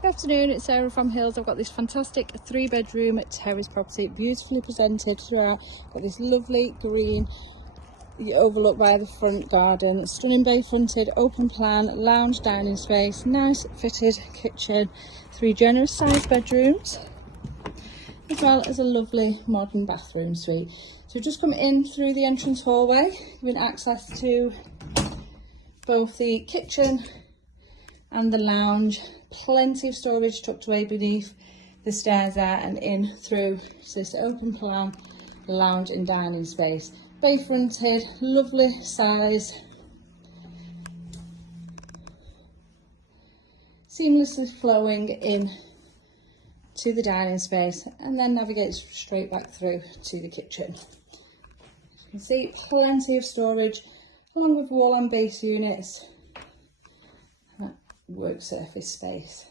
Good afternoon, it's Sarah from Hills. I've got this fantastic 3-bedroom terrace property, beautifully presented throughout. Got this lovely green overlook by the front garden, stunning bay fronted, open plan, lounge dining space, nice fitted kitchen, 3 generous sized bedrooms, as well as a lovely modern bathroom suite. So just come in through the entrance hallway, giving access to both the kitchen and the lounge. Plenty of storage tucked away beneath the stairs there and in through this open plan lounge and dining space. Bay fronted, lovely size, seamlessly flowing in to the dining space and then navigates straight back through to the kitchen. As you can see, plenty of storage along with wall and base units. Work surface space.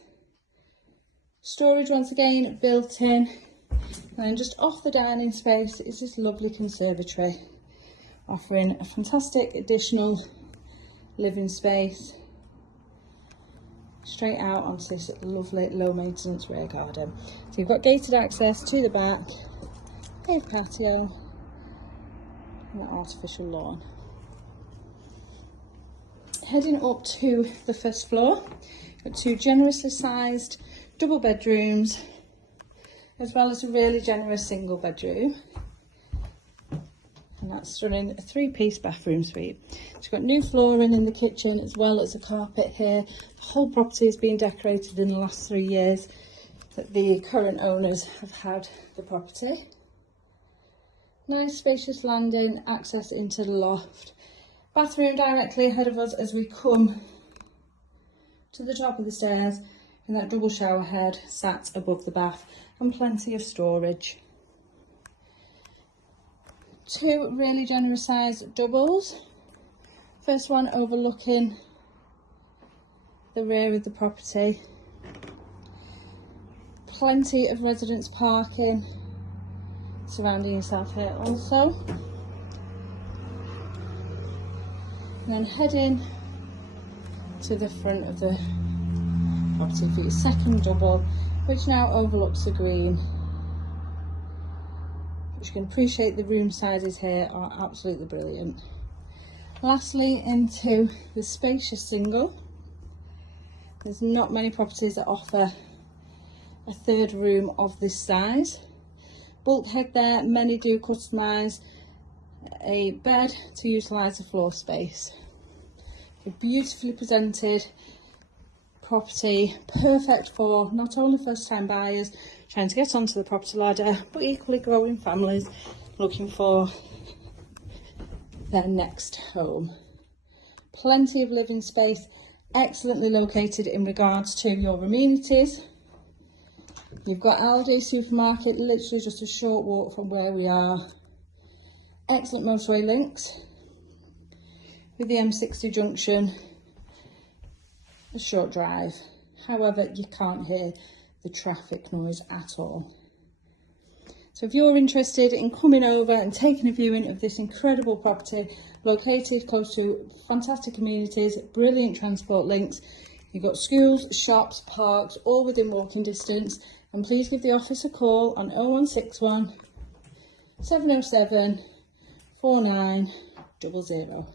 Storage once again built in, and then just off the dining space is this lovely conservatory, offering a fantastic additional living space straight out onto this lovely low maintenance rear garden. So you've got gated access to the back, paved patio and an artificial lawn. Heading up to the first floor, got 2 generously sized double bedrooms, as well as a really generous single bedroom. And that's running a 3-piece bathroom suite. So you've got new flooring in the kitchen, as well as a carpet here. The whole property has been decorated in the last 3 years that the current owners have had the property. Nice spacious landing, access into the loft. Bathroom directly ahead of us as we come to the top of the stairs, and that double shower head sat above the bath, and plenty of storage. 2 really generous sized doubles. First one overlooking the rear of the property. Plenty of residence parking surrounding yourself here also. And then heading to the front of the property for your second double, which now overlooks the green. Which you can appreciate, the room sizes here are absolutely brilliant. Lastly, into the spacious single. There's not many properties that offer a 3rd room of this size. Bulkhead there, many do customise a bed to utilise the floor space. A beautifully presented property, perfect for not only first time buyers trying to get onto the property ladder, but equally growing families looking for their next home. Plenty of living space, excellently located in regards to your amenities. You've got Aldi supermarket literally just a short walk from where we are. Excellent motorway links with the M30 junction, a short drive. However, you can't hear the traffic noise at all. So if you're interested in coming over and taking a viewing of this incredible property, located close to fantastic amenities, brilliant transport links, you've got schools, shops, parks, all within walking distance, and please give the office a call on 0161 707 4900.